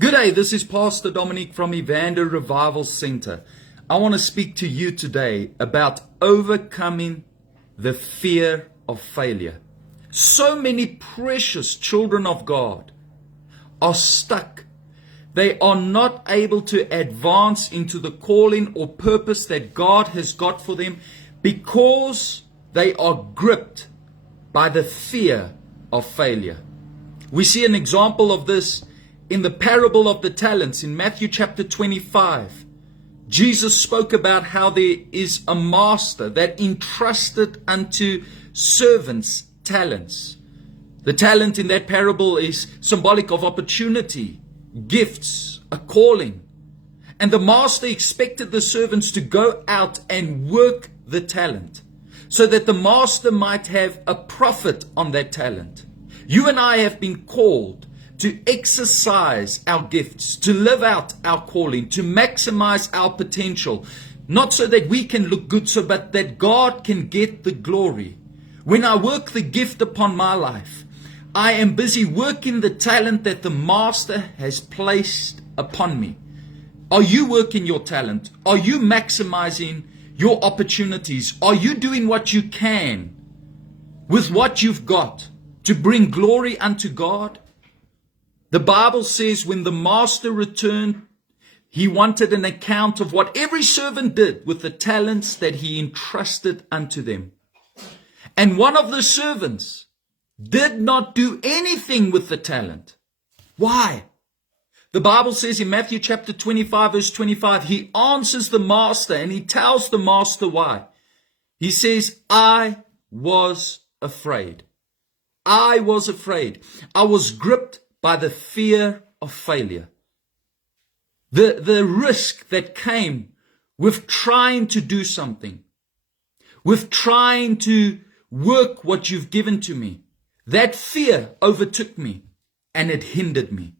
Good day, this is Pastor Dominic from Evander Revival Center. I want to speak to you today about overcoming the fear of failure. So many precious children of God are stuck. They are not able to advance into the calling or purpose that God has got for them because they are gripped by the fear of failure. We see an example of this in the parable of the talents in Matthew chapter 25. Jesus spoke about how there is a master that entrusted unto servants talents. The talent in that parable is symbolic of opportunity, gifts, a calling. And the master expected the servants to go out and work the talent so that the master might have a profit on that talent. You and I have been called to exercise our gifts, to live out our calling, to maximize our potential, not so that we can look good, but that God can get the glory. When I work the gift upon my life, I am busy working the talent that the Master has placed upon me. Are you working your talent? Are you maximizing your opportunities? Are you doing what you can with what you've got to bring glory unto God? The Bible says when the master returned, he wanted an account of what every servant did with the talents that he entrusted unto them. And one of the servants did not do anything with the talent. Why? The Bible says in Matthew chapter 25 verse 25, he answers the master and he tells the master why. He says, I was afraid. I was afraid. I was gripped by the fear of failure. The risk that came with trying to do something, with trying to work what you've given to me. That fear overtook me and it hindered me.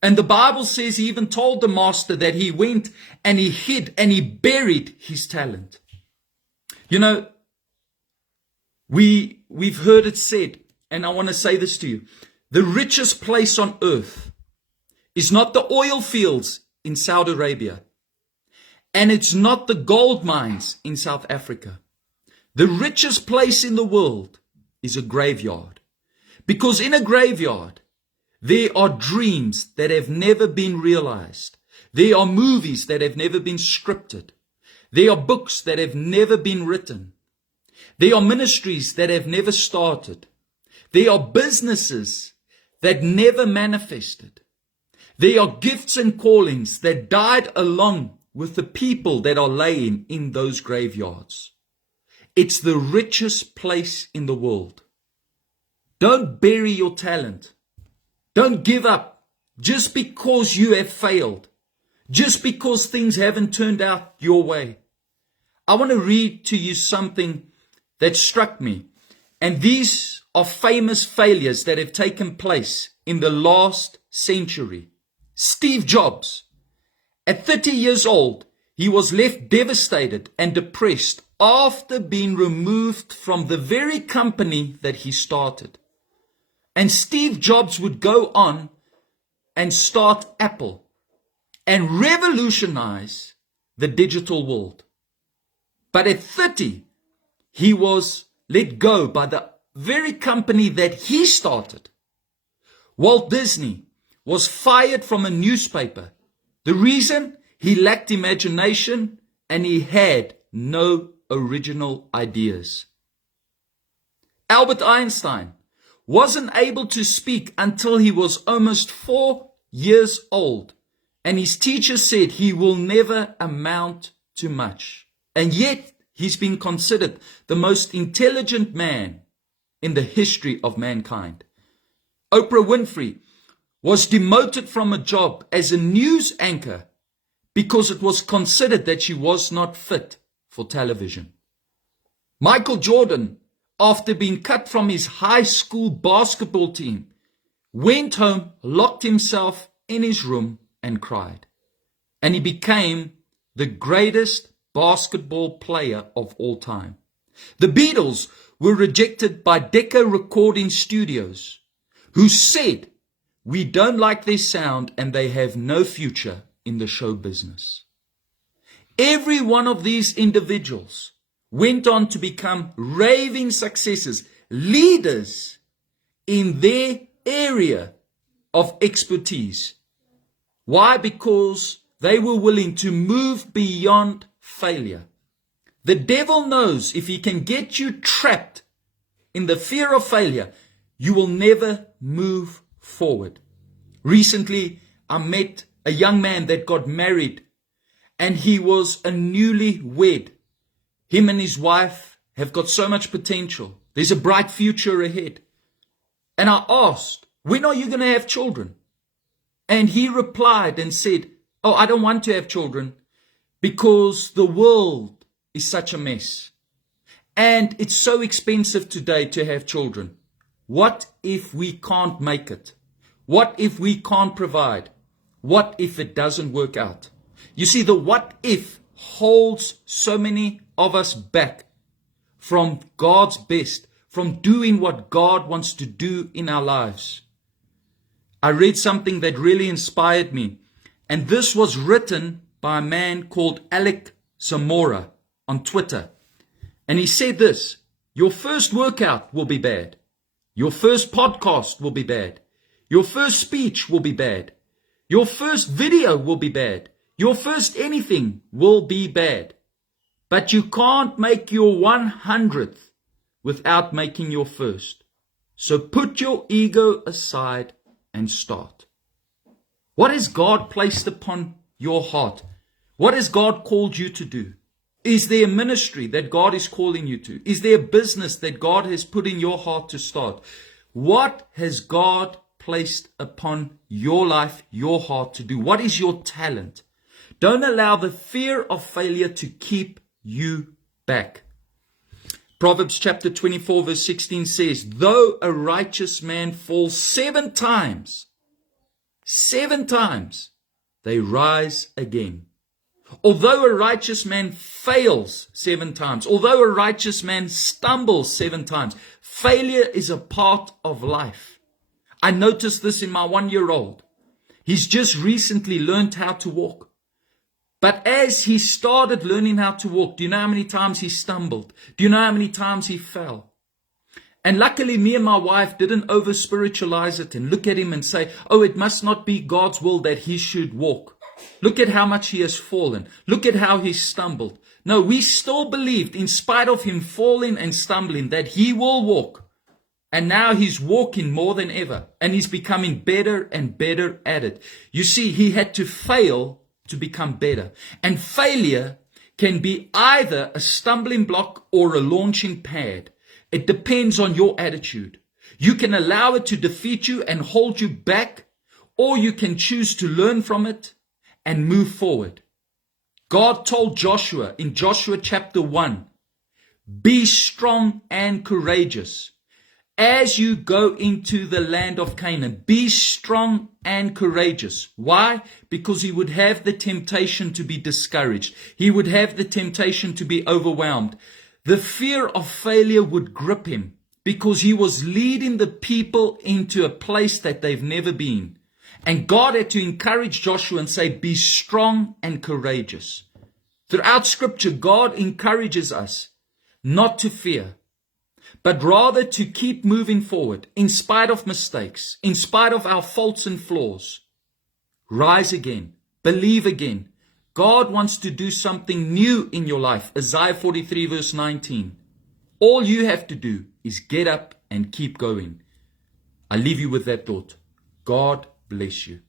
And the Bible says he even told the master that he went and he hid and he buried his talent. You know, we've heard it said, and I want to say this to you. The richest place on earth is not the oil fields in Saudi Arabia, and it's not the gold mines in South Africa. The richest place in the world is a graveyard, because in a graveyard, there are dreams that have never been realized. There are movies that have never been scripted. There are books that have never been written. There are ministries that have never started. There are businesses that never manifested. There are gifts and callings that died along with the people that are laying in those graveyards. It's the richest place in the world. Don't bury your talent. Don't give up just because you have failed, just because things haven't turned out your way. I want to read to you something that struck me. And these are famous failures that have taken place in the last century. Steve Jobs, at 30 years old, he was left devastated and depressed after being removed from the very company that he started. And Steve Jobs would go on and start Apple and revolutionize the digital world. But at 30, he was let go by the very company that he started. Walt Disney was fired from a newspaper. The reason? He lacked imagination and he had no original ideas. Albert Einstein wasn't able to speak until he was almost 4 years old. And his teacher said he will never amount to much. And yet, he's been considered the most intelligent man in the history of mankind. Oprah Winfrey was demoted from a job as a news anchor because it was considered that she was not fit for television. Michael Jordan, after being cut from his high school basketball team, went home, locked himself in his room and cried. And he became the greatest basketball player of all time. The Beatles were rejected by Decca Recording Studios, who said we don't like their sound, and they have no future in the show business. Every one of these individuals went on to become raving successes, leaders in their area of expertise. Why? Because they were willing to move beyond failure. The devil knows if he can get you trapped in the fear of failure, you will never move forward. Recently, I met a young man that got married, and he was a newlywed. Him and his wife have got so much potential. There's a bright future ahead. And I asked, when are you going to have children? And he replied and said, oh, I don't want to have children because the world is such a mess. And it's so expensive today to have children. What if we can't make it? What if we can't provide? What if it doesn't work out? You see, the what if holds so many of us back from God's best, from doing what God wants to do in our lives. I read something that really inspired me, and this was written by a man called Alec Zamora on Twitter. And he said this: your first workout will be bad. Your first podcast will be bad. Your first speech will be bad. Your first video will be bad. Your first anything will be bad. But you can't make your 100th without making your first. So put your ego aside and start. What has God placed upon your heart? What has God called you to do? Is there a ministry that God is calling you to? Is there a business that God has put in your heart to start? What has God placed upon your life, your heart to do? What is your talent? Don't allow the fear of failure to keep you back. Proverbs chapter 24 verse 16 says, though a righteous man falls 7 times, they rise again. Although a righteous man fails 7 times, although a righteous man stumbles 7 times, failure is a part of life. I noticed this in my 1-year-old. He's just recently learned how to walk. But as he started learning how to walk, do you know how many times he stumbled? Do you know how many times he fell? And luckily, me and my wife didn't over-spiritualize it and look at him and say, oh, it must not be God's will that he should walk. Look at how much he has fallen. Look at how he stumbled. No, we still believed, in spite of him falling and stumbling, that he will walk. And now he's walking more than ever. And he's becoming better and better at it. You see, he had to fail to become better. And failure can be either a stumbling block or a launching pad. It depends on your attitude. You can allow it to defeat you and hold you back, or you can choose to learn from it and move forward. God told Joshua in Joshua chapter 1, be strong and courageous as you go into the land of Canaan. Be strong and courageous. Why? Because he would have the temptation to be discouraged. He would have the temptation to be overwhelmed. The fear of failure would grip him because he was leading the people into a place that they've never been. And God had to encourage Joshua and say, be strong and courageous. Throughout Scripture, God encourages us not to fear, but rather to keep moving forward in spite of mistakes, in spite of our faults and flaws. Rise again, believe again. God wants to do something new in your life. Isaiah 43 verse 19. All you have to do is get up and keep going. I leave you with that thought. God bless you.